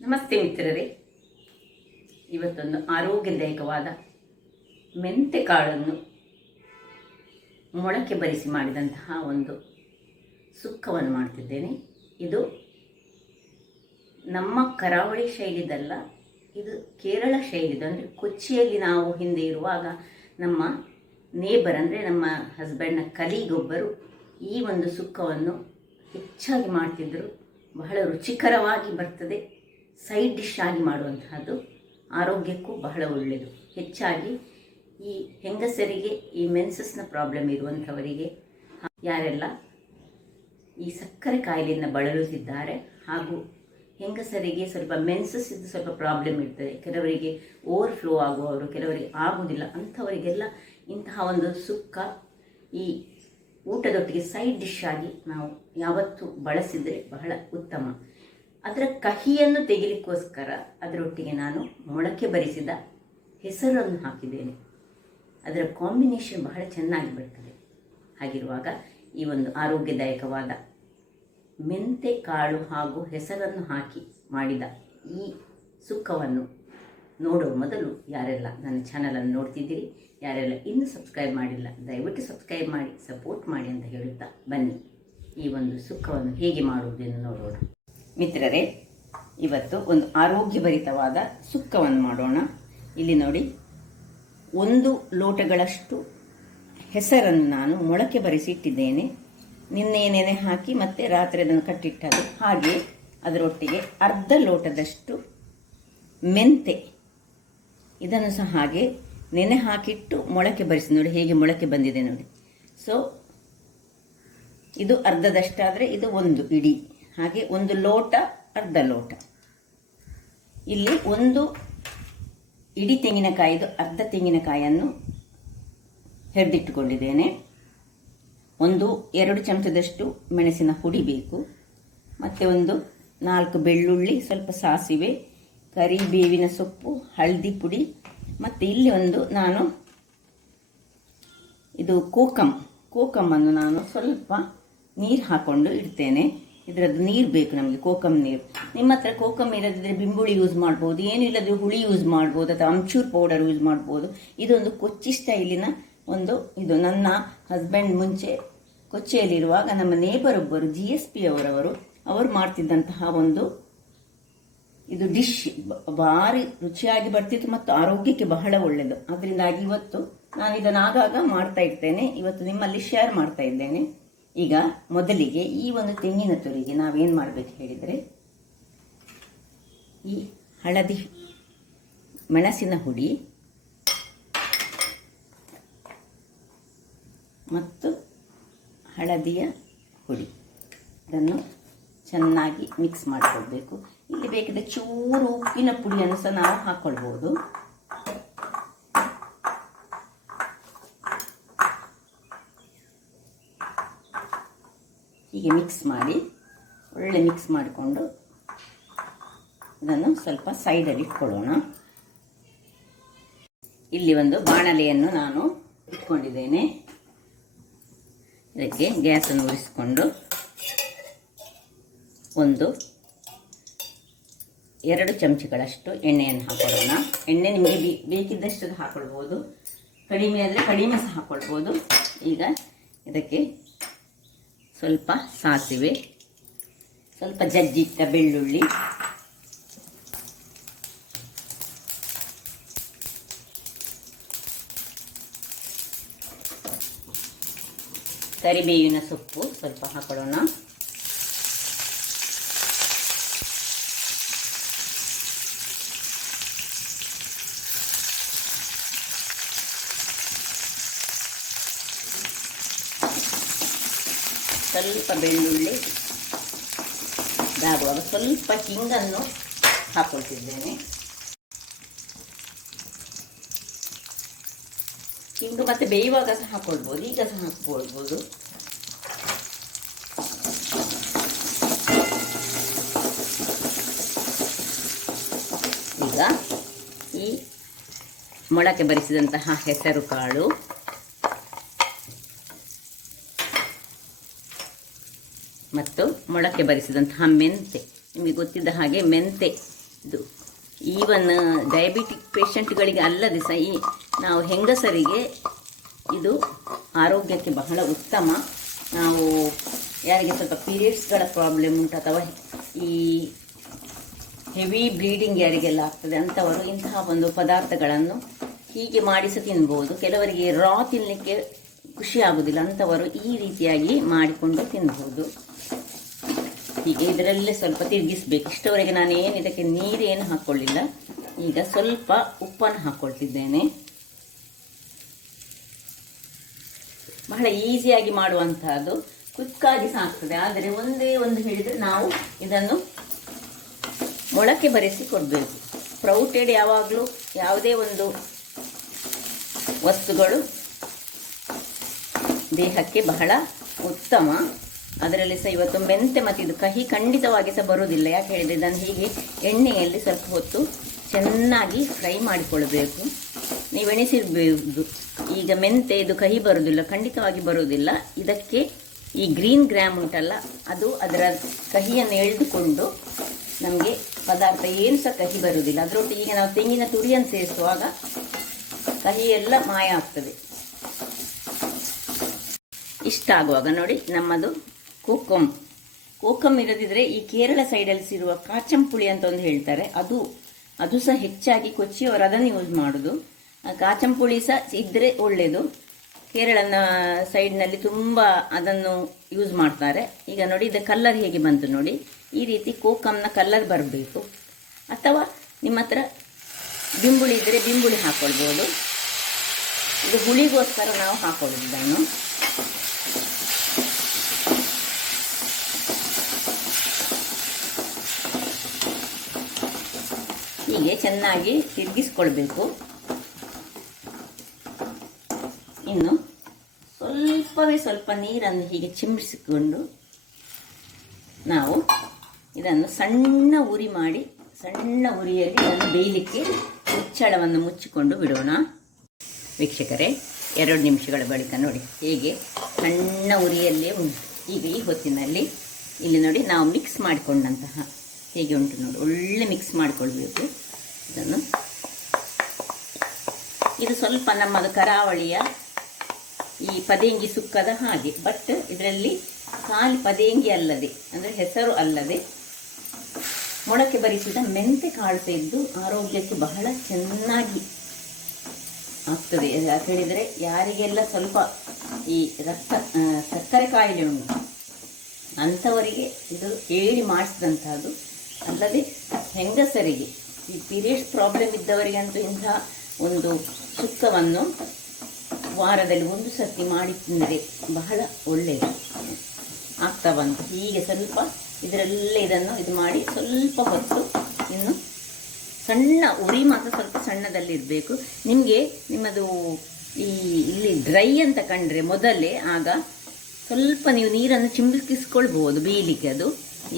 ನಮಸ್ತೆ ಮಿತ್ರರೇ, ಇವತ್ತೊಂದು ಆರೋಗ್ಯದಾಯಕವಾದ ಮೆಂತೆ ಕಾಳನ್ನು ಮೊಳಕೆ ಬರಿಸಿ ಮಾಡಿದಂತಹ ಒಂದು ಸುಕ್ಕವನ್ನು ಮಾಡ್ತಿದ್ದೇನೆ. ಇದು ನಮ್ಮ ಕರಾವಳಿ ಶೈಲಿದಲ್ಲ, ಇದು ಕೇರಳ ಶೈಲಿದು. ಅಂದರೆ ಕೊಚ್ಚಿಯಲ್ಲಿ ನಾವು ಹಿಂದೆ ಇರುವಾಗ ನಮ್ಮ ನೇಬರ್ ಅಂದರೆ ನಮ್ಮ ಹಸ್ಬೆಂಡ್ನ ಕಲೀಗೊಬ್ಬರು ಈ ಒಂದು ಸುಕ್ಕವನ್ನು ಹೆಚ್ಚಾಗಿ ಮಾಡ್ತಿದ್ದರು. ಬಹಳ ರುಚಿಕರವಾಗಿ ಬರ್ತದೆ. ಸೈಡ್ ಡಿಶ್ ಆಗಿ ಮಾಡುವಂತಹದ್ದು, ಆರೋಗ್ಯಕ್ಕೂ ಬಹಳ ಒಳ್ಳೆಯದು. ಹೆಚ್ಚಾಗಿ ಈ ಹೆಂಗಸರಿಗೆ, ಈ ಮೆನ್ಸಸ್ನ ಪ್ರಾಬ್ಲಮ್ ಇರುವಂಥವರಿಗೆ, ಯಾರೆಲ್ಲ ಈ ಸಕ್ಕರೆ ಕಾಯಿಲೆಯಿಂದ ಬಳಲುತ್ತಿದ್ದಾರೆ ಹಾಗೂ ಹೆಂಗಸರಿಗೆ ಸ್ವಲ್ಪ ಮೆನ್ಸಸ್ ಇದ್ದು ಸ್ವಲ್ಪ ಪ್ರಾಬ್ಲಮ್ ಇರ್ತದೆ, ಕೆಲವರಿಗೆ ಓವರ್ಫ್ಲೋ ಆಗುವವರು, ಕೆಲವರಿಗೆ ಆಗುವುದಿಲ್ಲ, ಅಂಥವರಿಗೆಲ್ಲ ಇಂತಹ ಒಂದು ಸುಕ್ಕ ಈ ಊಟದೊಟ್ಟಿಗೆ ಸೈಡ್ ಡಿಶ್ ಆಗಿ ನಾವು ಯಾವತ್ತೂ ಬಳಸಿದರೆ ಬಹಳ ಉತ್ತಮ. ಅದರ ಕಹಿಯನ್ನು ತೆಗಿಲಿಕ್ಕೋಸ್ಕರ ಅದರೊಟ್ಟಿಗೆ ನಾನು ಮೊಳಕೆ ಬರಿಸಿದ ಹೆಸರನ್ನು ಹಾಕಿದ್ದೇನೆ. ಅದರ ಕಾಂಬಿನೇಷನ್ ಬಹಳ ಚೆನ್ನಾಗಿ ಬರ್ತದೆ. ಹಾಗಿರುವಾಗ ಈ ಒಂದು ಆರೋಗ್ಯದಾಯಕವಾದ ಮೆಂತೆ ಕಾಳು ಹಾಗೂ ಹೆಸರನ್ನು ಹಾಕಿ ಮಾಡಿದ ಈ ಸುಕ್ಕವನ್ನು ನೋಡುವ ಮೊದಲು ಯಾರೆಲ್ಲ ನನ್ನ ಚಾನಲನ್ನು ನೋಡ್ತಿದ್ದೀರಿ, ಯಾರೆಲ್ಲ ಇನ್ನೂ ಸಬ್ಸ್ಕ್ರೈಬ್ ಮಾಡಿಲ್ಲ, ದಯವಿಟ್ಟು ಸಬ್ಸ್ಕ್ರೈಬ್ ಮಾಡಿ ಸಪೋರ್ಟ್ ಮಾಡಿ ಅಂತ ಹೇಳುತ್ತಾ ಬನ್ನಿ ಈ ಒಂದು ಸುಕ್ಕವನ್ನು ಹೇಗೆ ಮಾಡುವುದೆಂದು ನೋಡೋಣ. ಮಿತ್ರರೇ, ಇವತ್ತು ಒಂದು ಆರೋಗ್ಯಭರಿತವಾದ ಸುಕ್ಕವನ್ನು ಮಾಡೋಣ. ಇಲ್ಲಿ ನೋಡಿ, 1 ಲೋಟಗಳಷ್ಟು ಹೆಸರನ್ನು ನಾನು ಮೊಳಕೆ ಬರಿಸಿ ಇಟ್ಟಿದ್ದೇನೆ. ನಿನ್ನೆ ನೆನೆ ಹಾಕಿ ಮತ್ತೆ ರಾತ್ರಿ ಅದನ್ನು ಕಟ್ಟಿಟ್ಟದು. ಹಾಗೆ ಅದರೊಟ್ಟಿಗೆ ಅರ್ಧ ಲೋಟದಷ್ಟು ಮೆಂತೆ, ಇದನ್ನು ಸಹ ಹಾಗೆ ನೆನೆ ಹಾಕಿಟ್ಟು ಮೊಳಕೆ ಬರಿಸಿ. ನೋಡಿ ಹೇಗೆ ಮೊಳಕೆ ಬಂದಿದೆ ನೋಡಿ. ಸೊ ಇದು ಅರ್ಧದಷ್ಟಾದರೆ ಇದು 1 ಇಡೀ, ಹಾಗೆ 1 ಲೋಟ ಅರ್ಧ ಲೋಟ. ಇಲ್ಲಿ 1 ಇಡೀ ತೆಂಗಿನಕಾಯಿದು ಅರ್ಧ ತೆಂಗಿನಕಾಯಿಯನ್ನು ಹೆರ್ದಿಟ್ಟುಕೊಂಡಿದ್ದೇನೆ. 2 ಚಮಚದಷ್ಟು ಮೆಣಸಿನ ಹುಡಿ ಬೇಕು. ಮತ್ತು 4 ಬೆಳ್ಳುಳ್ಳಿ, ಸ್ವಲ್ಪ ಸಾಸಿವೆ, ಕರಿಬೇವಿನ ಸೊಪ್ಪು, ಹಳದಿ ಪುಡಿ. ಮತ್ತು ಇಲ್ಲಿ ನಾನು ಇದು ಕೋಕಮ್ಮನ್ನು ನಾನು ಸ್ವಲ್ಪ ನೀರು ಹಾಕ್ಕೊಂಡು ಇಡ್ತೇನೆ. ಇದರದ್ದು ನೀರು ಬೇಕು ನಮಗೆ, ಕೋಕಮ್ ನೀರು. ನಿಮ್ಮ ಹತ್ರ ಕೋಕಮ್ ಇಲ್ಲದಿದ್ದರೆ ಬಿಂಬುಳಿ ಯೂಸ್ ಮಾಡ್ಬೋದು, ಏನು ಇಲ್ಲದ್ರೆ ಹುಳಿ ಯೂಸ್ ಮಾಡ್ಬೋದು, ಅಥವಾ ಅಮ್ಚೂರ್ ಪೌಡರ್ ಯೂಸ್ ಮಾಡ್ಬೋದು. ಇದೊಂದು ಕೊಚ್ಚಿ ಸ್ಟೈಲಿನ ಇದು ನನ್ನ ಹಸ್ಬೆಂಡ್ ಮುಂಚೆ ಕೊಚ್ಚಿಯಲ್ಲಿರುವಾಗ ನಮ್ಮ ನೇಬರ್ ಒಬ್ಬರು GSP ಅವರು ಮಾಡ್ತಿದ್ದಂತಹ ಇದು ಡಿಶ್ ಭಾರಿ ರುಚಿಯಾಗಿ ಬರ್ತಿತ್ತು ಮತ್ತು ಆರೋಗ್ಯಕ್ಕೆ ಬಹಳ ಒಳ್ಳೆಯದು. ಅದರಿಂದಾಗಿ ಇವತ್ತು ನಾನು ಇದನ್ನು ಆಗಾಗ ಮಾಡ್ತಾ ಇರ್ತೇನೆ. ಇವತ್ತು ನಿಮ್ಮಲ್ಲಿ ಶೇರ್ ಮಾಡ್ತಾ ಇದ್ದೇನೆ. ಈಗ ಮೊದಲಿಗೆ ಈ ಒಂದು ತೆಂಗಿನ ತುರಿಗೆ ನಾವೇನು ಮಾಡಬೇಕು ಹೇಳಿದರೆ, ಈ ಹಳದಿ ಮೆಣಸಿನ ಹುಡಿ ಮತ್ತು ಹಳದಿಯ ಹುಡಿ ಇದನ್ನು ಚೆನ್ನಾಗಿ ಮಿಕ್ಸ್ ಮಾಡಿಕೊಳ್ಬೇಕು. ಇಲ್ಲಿ ಬೇಕಿದ್ರೆ ಚೂರು ಉಪ್ಪಿನ ಪುಡಿಯನ್ನು ಸಹ ನಾವು ಹಾಕ್ಕೊಳ್ಬೋದು. ಹೀಗೆ ಮಿಕ್ಸ್ ಮಾಡಿ, ಒಳ್ಳೆ ಮಿಕ್ಸ್ ಮಾಡಿಕೊಂಡು ಇದನ್ನು ಸ್ವಲ್ಪ ಸೈಡಲ್ಲಿ ಇಟ್ಕೊಳ್ಳೋಣ. ಇಲ್ಲಿ ಒಂದು ಬಾಣಲೆಯನ್ನು ನಾನು ಇಟ್ಕೊಂಡಿದ್ದೇನೆ. ಇದಕ್ಕೆ ಗ್ಯಾಸನ್ನು ಉರಿಸಿಕೊಂಡು 2 ಚಮಚಗಳಷ್ಟು ಎಣ್ಣೆಯನ್ನು ಹಾಕೊಳ್ಳೋಣ. ಎಣ್ಣೆ ನಿಮಗೆ ಬೇಕಿದ್ದಷ್ಟು ಹಾಕೊಳ್ಬೋದು, ಕಡಿಮೆ ಆದರೆ ಕಡಿಮೆ ಸಹ ಹಾಕೊಳ್ಬೋದು. ಈಗ ಇದಕ್ಕೆ ಸ್ವಲ್ಪ ಸಾಸಿವೆ, ಸ್ವಲ್ಪ ಜಜ್ಜಿಟ್ಟ ಬೆಳ್ಳುಳ್ಳಿ, ಕರಿಬೇವಿನ ಸೊಪ್ಪು ಸ್ವಲ್ಪ ಹಾಕೊಳ್ಳೋಣ. ಸ್ವಲ್ಪ ಬೆಳ್ಳುಳ್ಳಿ ಇದಾಗುವಾಗ ಸ್ವಲ್ಪ ಹಿಂಗನ್ನು ಹಾಕೊಳ್ತಿದ್ದೇನೆ. ಹಿಂಗು ಮತ್ತೆ ಬೇಯುವಾಗ ಸಹ ಹಾಕೊಳ್ಬೋದು, ಈಗ ಸಹ ಹಾಕ್ಕೊಳ್ಬೋದು. ಈಗ ಈ ಮೊಳಕೆ ಬರಿಸಿದಂತಹ ಹೆಸರು ಕಾಳು ಮತ್ತು ಮೊಳಕೆ ಬರಿಸಿದಂತಹ ಮೆಂತೆ. ನಿಮಗೆ ಗೊತ್ತಿದ್ದ ಹಾಗೆ ಮೆಂತೆ ಇದು ಈವನ್ ಡಯಾಬಿಟಿಕ್ ಪೇಷಂಟ್ಗಳಿಗೆ ಅಲ್ಲದೆ ಸಹ ನಾವು ಹೆಂಗಸರಿಗೆ ಇದು ಆರೋಗ್ಯಕ್ಕೆ ಬಹಳ ಉತ್ತಮ. ನಾವು ಯಾರಿಗೆ ಸ್ವಲ್ಪ ಪೀರಿಯಡ್ಸ್ಗಳ ಪ್ರಾಬ್ಲಮ್ ಉಂಟು ಅಥವಾ ಈ ಹೆವಿ ಬ್ಲೀಡಿಂಗ್ ಯಾರಿಗೆಲ್ಲ ಆಗ್ತದೆ ಅಂಥವರು ಇಂತಹ ಒಂದು ಪದಾರ್ಥಗಳನ್ನು ಹೀಗೆ ಮಾಡಿಸಿ ತಿನ್ಬೋದು. ಕೆಲವರಿಗೆ ರಾ ತಿನ್ನಲಿಕ್ಕೆ ಖುಷಿ ಆಗೋದಿಲ್ಲ, ಅಂಥವರು ಈ ರೀತಿಯಾಗಿ ಮಾಡಿಕೊಂಡು ತಿನ್ಬೋದು. ಹೀಗೆ ಇದರಲ್ಲೇ ಸ್ವಲ್ಪ ತಿರುಗಿಸ್ಬೇಕು. ಇಷ್ಟವರೆಗೆ ನಾನು ಇದಕ್ಕೆ ನೀರೇನು ಹಾಕ್ಕೊಳ್ಳಿಲ್ಲ. ಈಗ ಸ್ವಲ್ಪ ಉಪ್ಪನ್ನು ಹಾಕ್ಕೊಳ್ತಿದ್ದೇನೆ. ಬಹಳ ಈಸಿಯಾಗಿ ಮಾಡುವಂತಹದ್ದು, ಕ್ವಿಕ್ಕಾಗಿ ಸಹ ಆಗ್ತದೆ. ಆದರೆ ಒಂದೇ ಒಂದು ಹೇಳಿದರೆ ನಾವು ಇದನ್ನು ಮೊಳಕೆ ಬರೆಸಿ ಕೊಡಬೇಕು. ಸ್ಪ್ರೌಟೆಡ್ ಯಾವಾಗಲೂ ಯಾವುದೇ ಒಂದು ವಸ್ತುಗಳು ದೇಹಕ್ಕೆ ಬಹಳ ಉತ್ತಮ. ಅದರಲ್ಲಿ ಸಹ ಇವತ್ತು ಮೆಂತೆ ಮತ್ತು ಇದು ಕಹಿ ಖಂಡಿತವಾಗಿ ಸಹ ಬರುವುದಿಲ್ಲ. ಯಾಕೆ ಹೇಳಿದರೆ ಇದನ್ನು ಹೀಗೆ ಎಣ್ಣೆಯಲ್ಲಿ ಸ್ವಲ್ಪ ಹೊತ್ತು ಚೆನ್ನಾಗಿ ಫ್ರೈ ಮಾಡಿಕೊಳ್ಬೇಕು. ನೀವು ಎಣಿಸಿರ್ಬೋದು ಈಗ ಮೆಂತೆ ಇದು ಕಹಿ ಬರುವುದಿಲ್ಲ, ಖಂಡಿತವಾಗಿ ಬರುವುದಿಲ್ಲ. ಇದಕ್ಕೆ ಈ ಗ್ರೀನ್ ಗ್ರಾಮ್ ಉಂಟಲ್ಲ, ಅದು ಅದರ ಕಹಿಯನ್ನು ಎಳೆದುಕೊಂಡು ನಮಗೆ ಪದಾರ್ಥ ಏನು ಸಹ ಕಹಿ ಬರುವುದಿಲ್ಲ. ಅದರೊಟ್ಟಿಗೆ ಈಗ ನಾವು ತೆಂಗಿನ ತುರಿಯನ್ನು ಸೇರಿಸುವಾಗ ಕಹಿ ಎಲ್ಲ ಮಾಯ ಆಗ್ತದೆ. ಇಷ್ಟ ಆಗುವಾಗ ನೋಡಿ ನಮ್ಮದು ಕೋಕಮ್ ಇರದಿದ್ರೆ ಈ ಕೇರಳ ಸೈಡಲ್ಲಿ ಸಿರುವ ಕಾಚಂಪುಳಿ ಅಂತ ಒಂದು ಹೇಳ್ತಾರೆ, ಅದು ಸಹ ಹೆಚ್ಚಾಗಿ ಕೊಚ್ಚಿಯವರು ಅದನ್ನು ಯೂಸ್ ಮಾಡೋದು. ಕಾಚಂಪುಳಿ ಸಹ ಇದ್ದರೆ ಒಳ್ಳೆಯದು. ಕೇರಳನ ಸೈಡ್ನಲ್ಲಿ ತುಂಬ ಅದನ್ನು ಯೂಸ್ ಮಾಡ್ತಾರೆ. ಈಗ ನೋಡಿ ಇದು ಕಲ್ಲರ್ ಹೇಗೆ ಬಂತು ನೋಡಿ, ಈ ರೀತಿ ಕೋಕಮ್ನ ಕಲ್ಲರ್ ಬರಬೇಕು. ಅಥವಾ ನಿಮ್ಮ ಹತ್ರ ಬಿಂಬುಳಿ ಇದ್ದರೆ ಬಿಂಬುಳಿ ಹಾಕ್ಕೊಳ್ಬೋದು. ಇದು ಹುಳಿಗೋಸ್ಕರ ನಾವು ಹಾಕೊಳ್ಳೋದು ಇದನ್ನು. ಹೀಗೆ ಚೆನ್ನಾಗಿ ತಿರುಗಿಸ್ಕೊಳ್ಬೇಕು. ಇನ್ನು ಸ್ವಲ್ಪ ನೀರನ್ನು ಹೀಗೆ ಚಿಮ್ಮಿಸಿಕೊಂಡು ನಾವು ಇದನ್ನು ಸಣ್ಣ ಉರಿಯಲ್ಲಿ ಇದನ್ನು ಬೇಯಲಿಕ್ಕೆ ಮುಚ್ಚಳವನ್ನು ಮುಚ್ಚಿಕೊಂಡು ಬಿಡೋಣ. ವೀಕ್ಷಕರೇ, 2 ನಿಮಿಷಗಳ ಬಳಿಕ ನೋಡಿ ಹೇಗೆ ಸಣ್ಣ ಉರಿಯಲ್ಲೇ ಉಂಟು. ಈಗ ಈ ಹೊತ್ತಿನಲ್ಲಿ ಇಲ್ಲಿ ನೋಡಿ ನಾವು ಮಿಕ್ಸ್ ಮಾಡಿಕೊಂಡಂತಹ ಹೇಗೆ ಉಂಟು ನೋಡಿ, ಒಳ್ಳೆ ಮಿಕ್ಸ್ ಮಾಡಿಕೊಳ್ಬೇಕು ಇದನ್ನು. ಇದು ಸ್ವಲ್ಪ ನಮ್ಮದು ಕರಾವಳಿಯ ಈ ಪದೇಂಗಿ ಸುಕ್ಕದ ಹಾಗೆ, ಬಟ್ ಇದರಲ್ಲಿ ಖಾಲಿ ಪದೇಂಗಿ ಅಲ್ಲದೆ ಅಂದರೆ ಹೆಸರು ಅಲ್ಲದೆ ಮೊಳಕೆ ಬರಿಸಿದ ಮೆಂತೆ ಕಾಳು ತೆಗೆದು ಆರೋಗ್ಯಕ್ಕೆ ಬಹಳ ಚೆನ್ನಾಗಿ ಆಗ್ತದೆ. ಯಾಕೆ ಹೇಳಿದರೆ ಯಾರಿಗೆಲ್ಲ ಸ್ವಲ್ಪ ಈ ಸಕ್ಕರೆ ಕಾಯಿಲೆ ಉಂಟು ಅಂಥವರಿಗೆ ಇದು ಹೇಳಿ ಮಾಡಿಸಿದಂಥದ್ದು. ಅಲ್ಲದೆ ಹೆಂಗಸರಿಗೆ ಈ ಪೀರಿಯಡ್ಸ್ ಪ್ರಾಬ್ಲಮ್ ಇದ್ದವರಿಗಂತೂ ಇಂತಹ ಒಂದು ಸುಕ್ಕವನ್ನು ವಾರದಲ್ಲಿ 1 ಸರ್ತಿ ಮಾಡಿ ತಿಂದರೆ ಬಹಳ ಒಳ್ಳೆಯದು ಆಗ್ತಾ ಬಂತು. ಹೀಗೆ ಸ್ವಲ್ಪ ಇದರಲ್ಲೇ ಇದು ಮಾಡಿ ಸ್ವಲ್ಪ ಹೊತ್ತು ಇನ್ನು ಸಣ್ಣ ಉರಿ ಮಾತ್ರ ಸ್ವಲ್ಪ ಸಣ್ಣದಲ್ಲಿರಬೇಕು. ನಿಮ್ಮದು ಇಲ್ಲಿ ಡ್ರೈ ಅಂತ ಕಂಡ್ರೆ ಮೊದಲೇ ಆಗ ಸ್ವಲ್ಪ ನೀವು ನೀರನ್ನು ಚಿಮ್ಮಿಸ್ಕೊಳ್ಬಹುದು ಬೇಯಲಿಕ್ಕೆ. ಅದು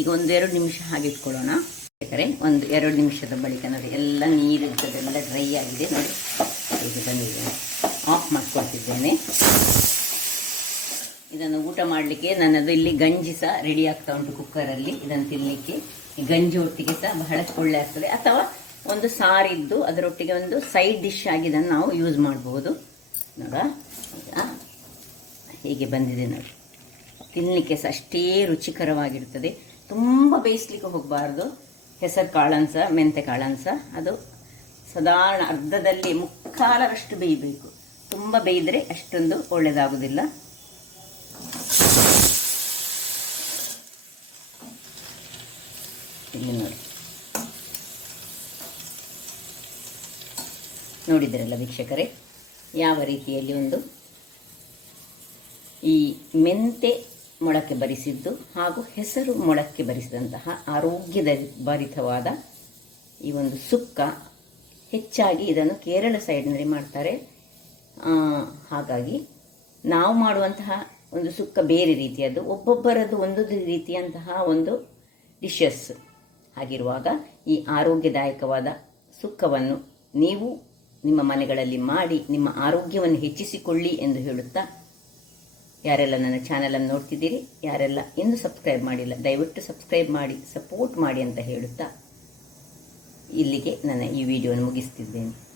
ಈಗ 1-2 ನಿಮಿಷ ಹಾಗೆ ಇಟ್ಕೊಳ್ಳೋಣ. ಬೇಕಾದ್ರೆ 1-2 ನಿಮಿಷದ ಬಳಿಕ ನೋಡಿ ಎಲ್ಲ ನೀರಿದ್ದದೆಲ್ಲ ಡ್ರೈ ಆಗಿದೆ ನೋಡಿ. ಈಗ ಬಂದಿದೆ, ಆಫ್ ಮಾಡ್ಕೊಳ್ತಿದ್ದೇನೆ. ಇದನ್ನು ಊಟ ಮಾಡಲಿಕ್ಕೆ ನನ್ನದು ಇಲ್ಲಿ ಗಂಜಿ ಸಹ ರೆಡಿ ಆಗ್ತಾ ಉಂಟು ಕುಕ್ಕರಲ್ಲಿ. ಇದನ್ನು ತಿನ್ನಲಿಕ್ಕೆ ಗಂಜಿ ಒಟ್ಟಿಗೆ ಸಹ ಬಹಳಷ್ಟು ಒಳ್ಳೆ ಆಗ್ತದೆ. ಅಥವಾ ಒಂದು ಸಾರಿದ್ದು ಅದರೊಟ್ಟಿಗೆ ಒಂದು ಸೈಡ್ ಡಿಶ್ ಆಗಿ ಇದನ್ನು ನಾವು ಯೂಸ್ ಮಾಡಬಹುದು. ನೋಡ ಹೀಗೆ ಬಂದಿದೆ ನೋಡಿ. ತಿನ್ನಲಿಕ್ಕೆ ಸಹ ಅಷ್ಟೇ ರುಚಿಕರವಾಗಿರ್ತದೆ. ತುಂಬ ಬೇಯಿಸ್ಲಿಕ್ಕೆ ಹೋಗಬಾರ್ದು. ಹೆಸರು ಕಾಳನ್ನು ಸಹ ಮೆಂತೆ ಕಾಳನ್ನು ಸಹ ಅದು ಸಾಧಾರಣ ಅರ್ಧದಲ್ಲಿ ಮುಕ್ಕಾಲರಷ್ಟು ಬೇಯಬೇಕು. ತುಂಬ ಬೇಯಿದರೆ ಅಷ್ಟೊಂದು ಒಳ್ಳೆಯದಾಗುವುದಿಲ್ಲ. ಇಲ್ಲಿ ನೋಡಿದ್ರಲ್ಲ ವೀಕ್ಷಕರೇ, ಯಾವ ರೀತಿಯಲ್ಲಿ ಒಂದು ಈ ಮೆಂತೆ ಮೊಳಕೆ ಬರಿಸಿದ್ದು ಹಾಗೂ ಹೆಸರು ಮೊಳಕೆ ಬರಿಸಿದಂತಹ ಆರೋಗ್ಯದ ಭರಿತವಾದ ಈ ಒಂದು ಸುಕ್ಕ. ಹೆಚ್ಚಾಗಿ ಇದನ್ನು ಕೇರಳ ಸೈಡ್ನಲ್ಲಿ ಮಾಡ್ತಾರೆ. ಹಾಗಾಗಿ ನಾವು ಮಾಡುವಂತಹ ಒಂದು ಸುಕ್ಕ ಬೇರೆ ರೀತಿಯದ್ದು, ಒಬ್ಬೊಬ್ಬರದ್ದು ಒಂದೊಂದು ರೀತಿಯಂತಹ ಒಂದು ಡಿಶಸ್. ಹಾಗಿರುವಾಗ ಈ ಆರೋಗ್ಯದಾಯಕವಾದ ಸುಕ್ಕವನ್ನು ನೀವು ನಿಮ್ಮ ಮನೆಗಳಲ್ಲಿ ಮಾಡಿ ನಿಮ್ಮ ಆರೋಗ್ಯವನ್ನು ಹೆಚ್ಚಿಸಿಕೊಳ್ಳಿ ಎಂದು ಹೇಳುತ್ತಾ, ಯಾರೆಲ್ಲ ನನ್ನ ಚಾನಲನ್ನು ನೋಡ್ತಿದ್ದೀರಿ, ಯಾರೆಲ್ಲ ಇನ್ನೂ ಸಬ್ಸ್ಕ್ರೈಬ್ ಮಾಡಿಲ್ಲ ದಯವಿಟ್ಟು ಸಬ್ಸ್ಕ್ರೈಬ್ ಮಾಡಿ ಸಪೋರ್ಟ್ ಮಾಡಿ ಅಂತ ಹೇಳುತ್ತಾ ಇಲ್ಲಿಗೆ ನನ್ನ ಈ ವಿಡಿಯೋವನ್ನು ಮುಗಿಸ್ತಿದ್ದೇನೆ.